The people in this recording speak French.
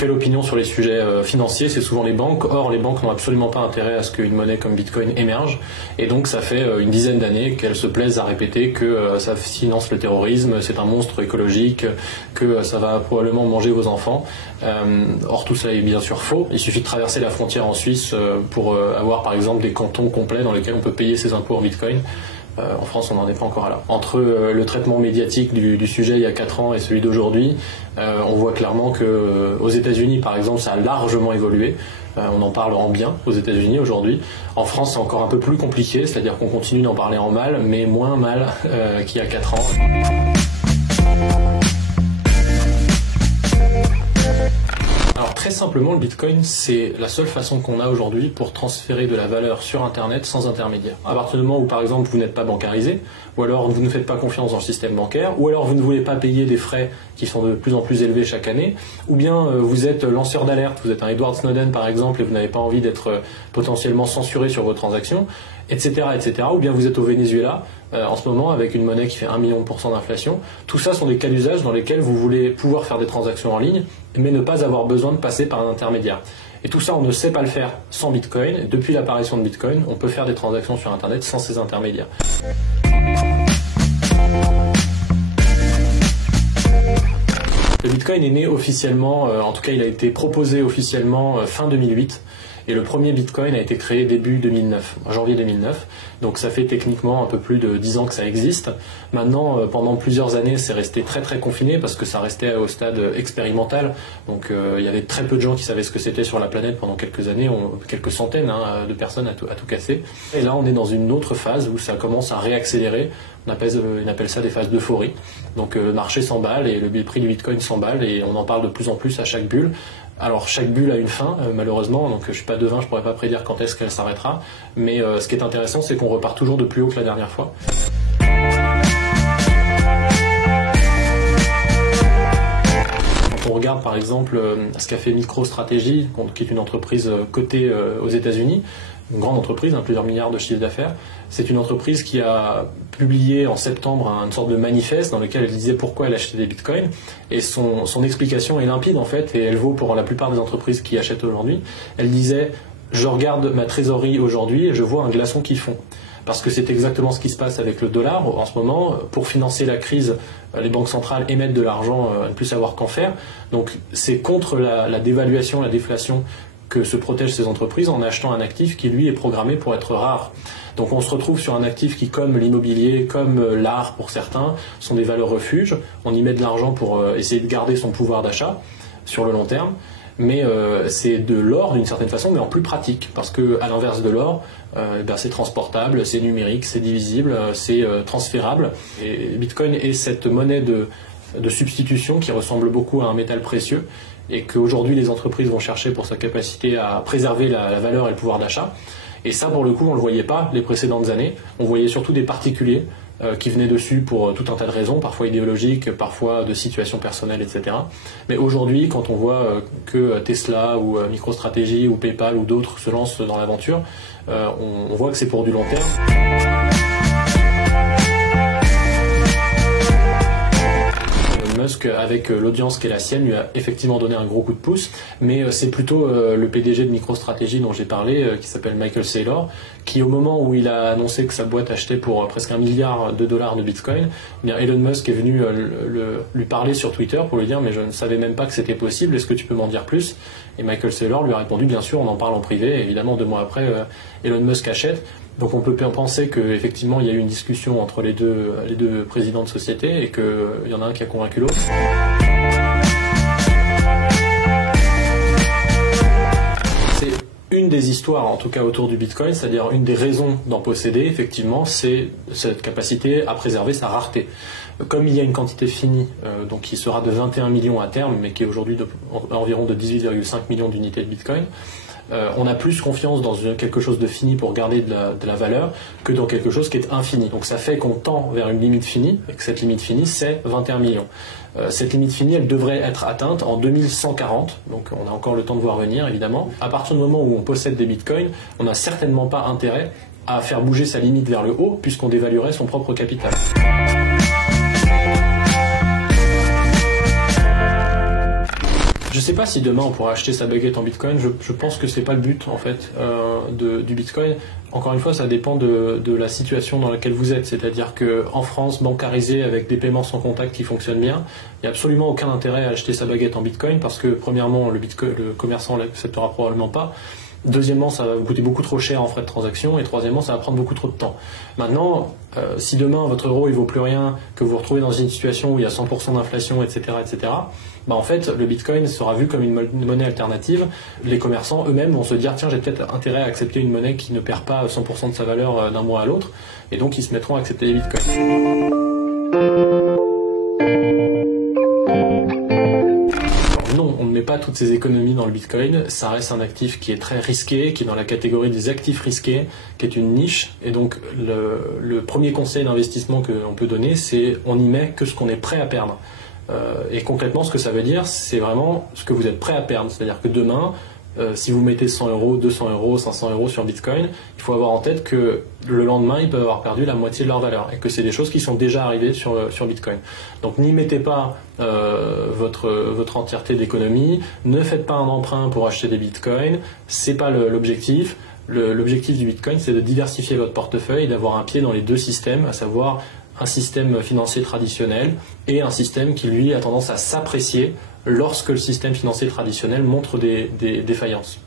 fait l'opinion sur les sujets financiers, c'est souvent les banques. Or, les banques n'ont absolument pas intérêt à ce qu'une monnaie comme Bitcoin émerge. Et donc, ça fait une dizaine d'années qu'elles se plaisent à répéter que ça finance le terrorisme, c'est un monstre écologique, que ça va probablement manger vos enfants. Or, tout ça est bien sûr faux. Il suffit de traverser la frontière en Suisse pour avoir, par exemple, des cantons complets dans lesquels on peut payer ses impôts en Bitcoin. En France, on n'en est pas encore là. Entre le traitement médiatique du sujet il y a 4 ans et celui d'aujourd'hui, on voit clairement que aux États-Unis, par exemple, ça a largement évolué. On en parle en bien aux États-Unis aujourd'hui. En France, c'est encore un peu plus compliqué, c'est-à-dire qu'on continue d'en parler en mal, mais moins mal qu'il y a 4 ans. Alors très simplement, le Bitcoin, c'est la seule façon qu'on a aujourd'hui pour transférer de la valeur sur Internet sans intermédiaire. À partir du moment où, par exemple, vous n'êtes pas bancarisé, ou alors vous ne faites pas confiance dans le système bancaire, ou alors vous ne voulez pas payer des frais qui sont de plus en plus élevés chaque année, ou bien vous êtes lanceur d'alerte, vous êtes un Edward Snowden par exemple, et vous n'avez pas envie d'être potentiellement censuré sur vos transactions, etc., etc., ou bien vous êtes au Venezuela en ce moment avec une monnaie qui fait 1 million % d'inflation. Tout ça sont des cas d'usage dans lesquels vous voulez pouvoir faire des transactions en ligne, mais ne pas avoir besoin de passer par un intermédiaire. Et tout ça, on ne sait pas le faire sans Bitcoin. Depuis l'apparition de Bitcoin, on peut faire des transactions sur Internet sans ces intermédiaires. Le Bitcoin est né officiellement, en tout cas il a été proposé officiellement fin 2008. Et le premier Bitcoin a été créé début 2009, janvier 2009. Donc ça fait techniquement un peu plus de 10 ans que ça existe. Maintenant, pendant plusieurs années, c'est resté très très confiné parce que ça restait au stade expérimental. Donc il y avait très peu de gens qui savaient ce que c'était sur la planète pendant quelques années, quelques centaines de personnes à tout casser. Et là, on est dans une autre phase où ça commence à réaccélérer. On appelle ça des phases d'euphorie. Donc le marché s'emballe et le prix du Bitcoin s'emballe et on en parle de plus en plus à chaque bulle. Alors chaque bulle a une fin, malheureusement, donc je suis pas devin, je pourrais pas prédire quand est-ce qu'elle s'arrêtera, mais ce qui est intéressant, c'est qu'on repart toujours de plus haut que la dernière fois. Quand on regarde par exemple ce qu'a fait MicroStrategy, qui est une entreprise cotée aux États-Unis, une grande entreprise, plusieurs milliards de chiffre d'affaires. C'est une entreprise qui a publié en septembre une sorte de manifeste dans lequel elle disait pourquoi elle achetait des bitcoins. Et son explication est limpide en fait, et elle vaut pour la plupart des entreprises qui achètent aujourd'hui. Elle disait « Je regarde ma trésorerie aujourd'hui et je vois un glaçon qui fond ». Parce que c'est exactement ce qui se passe avec le dollar en ce moment. Pour financer la crise, les banques centrales émettent de l'argent à ne plus savoir qu'en faire. Donc c'est contre la dévaluation, la déflation que se protègent ces entreprises en achetant un actif qui lui est programmé pour être rare. Donc on se retrouve sur un actif qui, comme l'immobilier, comme l'art pour certains, sont des valeurs refuges. On y met de l'argent pour essayer de garder son pouvoir d'achat sur le long terme. Mais c'est de l'or d'une certaine façon, mais en plus pratique. Parce que à l'inverse de l'or, c'est transportable, c'est numérique, c'est divisible, c'est transférable. Et Bitcoin est cette monnaie de substitution qui ressemble beaucoup à un métal précieux et qu'aujourd'hui les entreprises vont chercher pour sa capacité à préserver la valeur et le pouvoir d'achat. Et ça, pour le coup, on ne le voyait pas les précédentes années. On voyait surtout des particuliers qui venaient dessus pour tout un tas de raisons, parfois idéologiques, parfois de situations personnelles, etc. Mais aujourd'hui, quand on voit que Tesla ou MicroStrategy ou PayPal ou d'autres se lancent dans l'aventure, on voit que c'est pour du long terme. Musk, avec l'audience qui est la sienne, lui a effectivement donné un gros coup de pouce, mais c'est plutôt le PDG de MicroStrategy dont j'ai parlé, qui s'appelle Michael Saylor, qui au moment où il a annoncé que sa boîte achetait pour presque $1 milliard de Bitcoin, eh bien Elon Musk est venu lui parler sur Twitter pour lui dire « mais je ne savais même pas que c'était possible, est-ce que tu peux m'en dire plus ?» Et Michael Saylor lui a répondu « bien sûr, on en parle en privé », et évidemment 2 mois après, Elon Musk achète. Donc on peut penser qu'effectivement il y a eu une discussion entre les deux présidents de société et qu'il y en a un qui a convaincu l'autre. C'est une des histoires, en tout cas autour du Bitcoin, c'est-à-dire une des raisons d'en posséder, effectivement, c'est cette capacité à préserver sa rareté. Comme il y a une quantité finie, donc qui sera de 21 millions à terme, mais qui est aujourd'hui environ de 18,5 millions d'unités de Bitcoin, on a plus confiance dans quelque chose de fini pour garder de la valeur que dans quelque chose qui est infini. Donc ça fait qu'on tend vers une limite finie, et que cette limite finie, c'est 21 millions. Cette limite finie, elle devrait être atteinte en 2140, donc on a encore le temps de voir venir, évidemment. À partir du moment où on possède des bitcoins, on n'a certainement pas intérêt à faire bouger sa limite vers le haut, puisqu'on dévaluerait son propre capital. Je ne sais pas si demain on pourra acheter sa baguette en Bitcoin. Je pense que c'est pas le but en fait du Bitcoin. Encore une fois, ça dépend de la situation dans laquelle vous êtes. C'est-à-dire qu'en France, bancarisé avec des paiements sans contact qui fonctionnent bien, il n'y a absolument aucun intérêt à acheter sa baguette en Bitcoin parce que premièrement, le commerçant ne l'acceptera probablement pas. Deuxièmement, ça va vous coûter beaucoup trop cher en frais de transaction. Et troisièmement, ça va prendre beaucoup trop de temps. Maintenant, si demain votre euro il vaut plus rien, que vous vous retrouvez dans une situation où il y a 100% d'inflation, etc., etc., bah en fait, le Bitcoin sera vu comme une monnaie alternative. Les commerçants eux-mêmes vont se dire tiens, j'ai peut-être intérêt à accepter une monnaie qui ne perd pas 100% de sa valeur d'un mois à l'autre. Et donc, ils se mettront à accepter les Bitcoins. Non, on ne met pas toutes ces économies dans le Bitcoin. Ça reste un actif qui est très risqué, qui est dans la catégorie des actifs risqués, qui est une niche. Et donc, le premier conseil d'investissement qu'on peut donner, c'est on n'y met que ce qu'on est prêt à perdre. Et concrètement, ce que ça veut dire, c'est vraiment ce que vous êtes prêt à perdre. C'est-à-dire que demain, si vous mettez 100 euros, 200 euros, 500 euros sur Bitcoin, il faut avoir en tête que le lendemain, ils peuvent avoir perdu la moitié de leur valeur et que c'est des choses qui sont déjà arrivées sur Bitcoin. Donc n'y mettez pas votre entièreté d'économie, ne faites pas un emprunt pour acheter des Bitcoins, c'est pas l'objectif. L'objectif du Bitcoin, c'est de diversifier votre portefeuille et d'avoir un pied dans les deux systèmes, à savoir un système financier traditionnel et un système qui, lui, a tendance à s'apprécier lorsque le système financier traditionnel montre des défaillances.